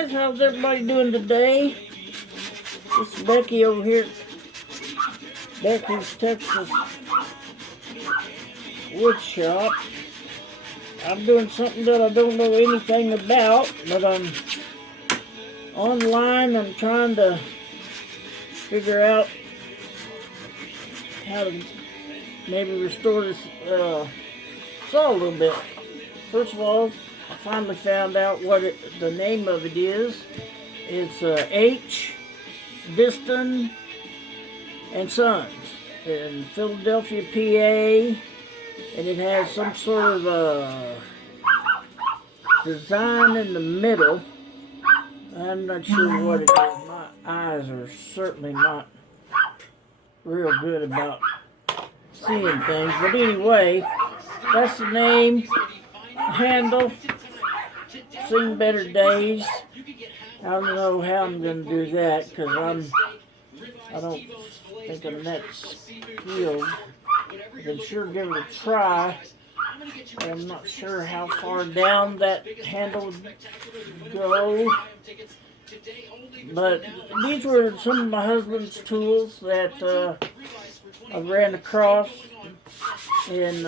Guys, how's everybody doing today? This is Becky over here at Becky's Texas Wood Shop. I'm doing something that I don't know anything about, but I'm online. I'm trying to figure out how to maybe restore this saw a little bit. First of all, I finally found out what the name of it is. It's H. Diston and Sons in Philadelphia, PA, and it has some sort of design in the middle. I'm not sure what it is. My eyes are certainly not real good about seeing things, but anyway, that's the name. Handle. Seen better days. I don't know how I'm going to do that because I don't think I'm that skilled. I can sure give it a try. I'm not sure how far down that handle would go. But these were some of my husband's tools that I ran across, and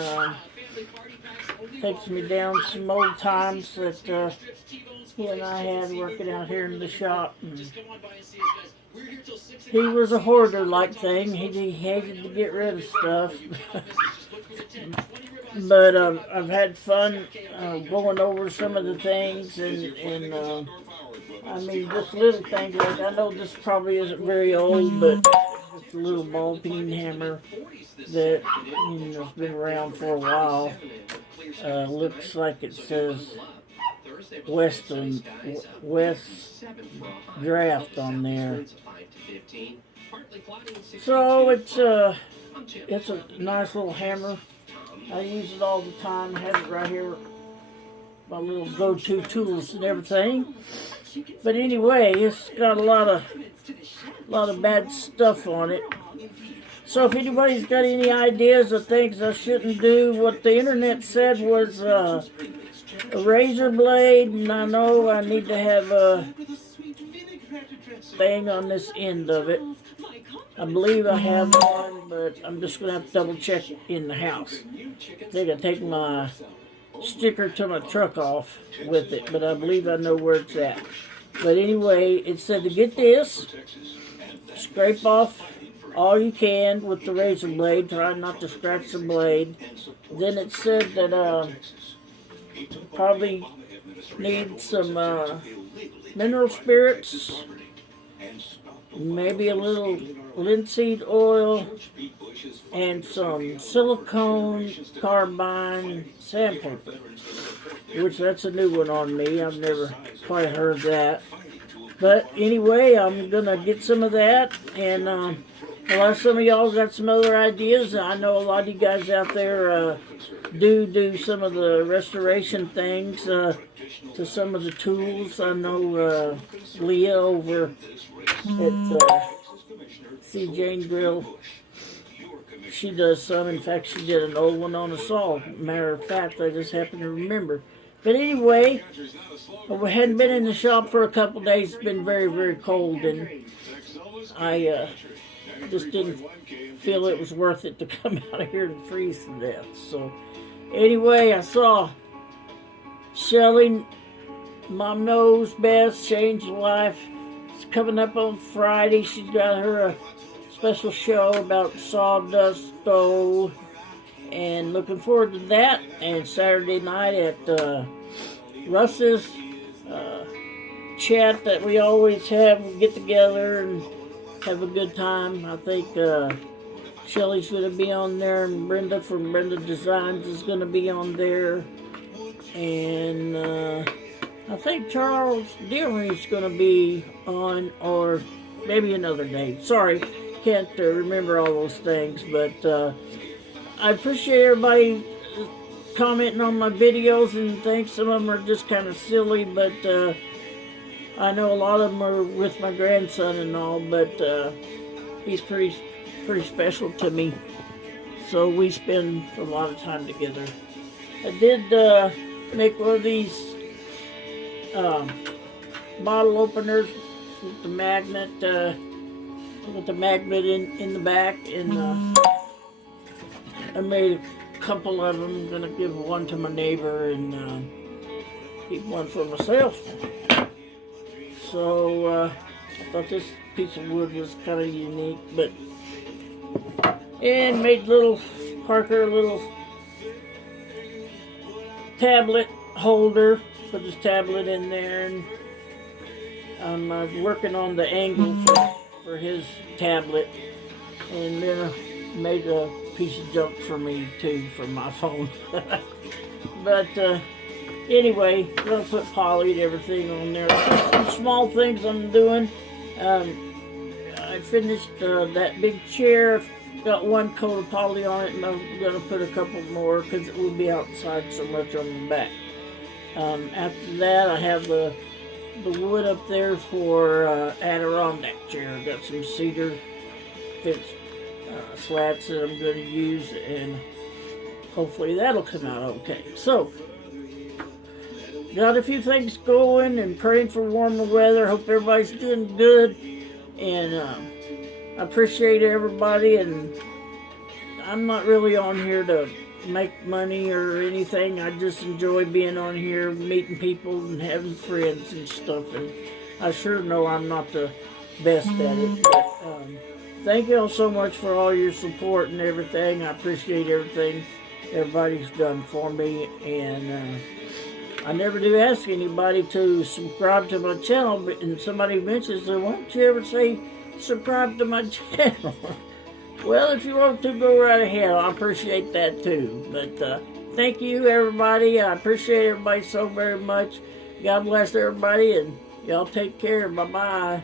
takes me down some old times that he and I had working out here in the shop. And he was a hoarder-like thing. He hated to get rid of stuff. But I've had fun going over some of the things, and I mean, just little things like, I know this probably isn't very old, but it's a little ball peen hammer that has been around for a while. Looks like it says West Draft on there. So it's a nice little hammer. I use it all the time. I have it right here, my little go-to tools and everything. But anyway, it's got a lot of bad stuff on it. So if anybody's got any ideas of things I shouldn't do, what the internet said was a razor blade, and I know I need to have a thing on this end of it. I believe I have one, but I'm just going to have to double check in the house. I think I take my sticker to my truck off with it, but I believe I know where it's at. But anyway, it said to get this, scrape off all you can with the razor blade. Try not to scratch the blade. Then it said that probably need some mineral spirits, maybe a little linseed oil, and some silicone carbide sandpaper, which that's a new one on me. I've never quite heard that. But anyway, I'm going to get some of that, and unless some of y'all got some other ideas, I know a lot of you guys out there do some of the restoration things to some of the tools. I know Leah over at C. Jane Drill, she does some. In fact, she did an old one on a saw. Matter of fact, I just happen to remember. But anyway, we hadn't been in the shop for a couple days. It's been very, very cold, and I just didn't feel it was worth it to come out of here and freeze to death. So anyway, I saw Shelly, Mom Knows Best, Changed Life. It's coming up on Friday. She's got her a special show about sawdust stove, and looking forward to that. And Saturday night at Russ's chat that we always have, we get together and have a good time. I think Shelly's going to be on there, and Brenda from Brenda Designs is going to be on there, and I think Charles Dearing's going to be on, or maybe another day. Sorry, can't remember all those things, but I appreciate everybody commenting on my videos and things. Some of them are just kind of silly, but I know a lot of them are with my grandson and all, but he's pretty special to me. So we spend a lot of time together. I did make one of these bottle openers with the magnet, in the back, and I made a couple of them. I'm gonna give one to my neighbor and keep one for myself. So I thought this piece of wood was kind of unique, and made Parker a little tablet holder. Put his tablet in there, and I'm working on the angle for his tablet, and then made a piece of junk for me too for my phone. But anyway, I'm gonna put poly and everything on there. Just some small things I'm doing. I finished that big chair. Got one coat of poly on it, and I'm gonna put a couple more because it will be outside so much on the back. After that, I have the wood up there for Adirondack chair. Got some cedar fixed slats that I'm going to use, and hopefully that'll come out okay. So, got a few things going and praying for warmer weather. Hope everybody's doing good, and I appreciate everybody. And I'm not really on here to make money or anything. I just enjoy being on here, meeting people and having friends and stuff, and I sure know I'm not the best at it, but thank you all so much for all your support and everything. I appreciate everything everybody's done for me, and I never do ask anybody to subscribe to my channel, and somebody mentions, why don't you ever say subscribe to my channel? Well, if you want to, go right ahead. I appreciate that too. But thank you, everybody. I appreciate everybody so very much. God bless everybody, and y'all take care. Bye-bye.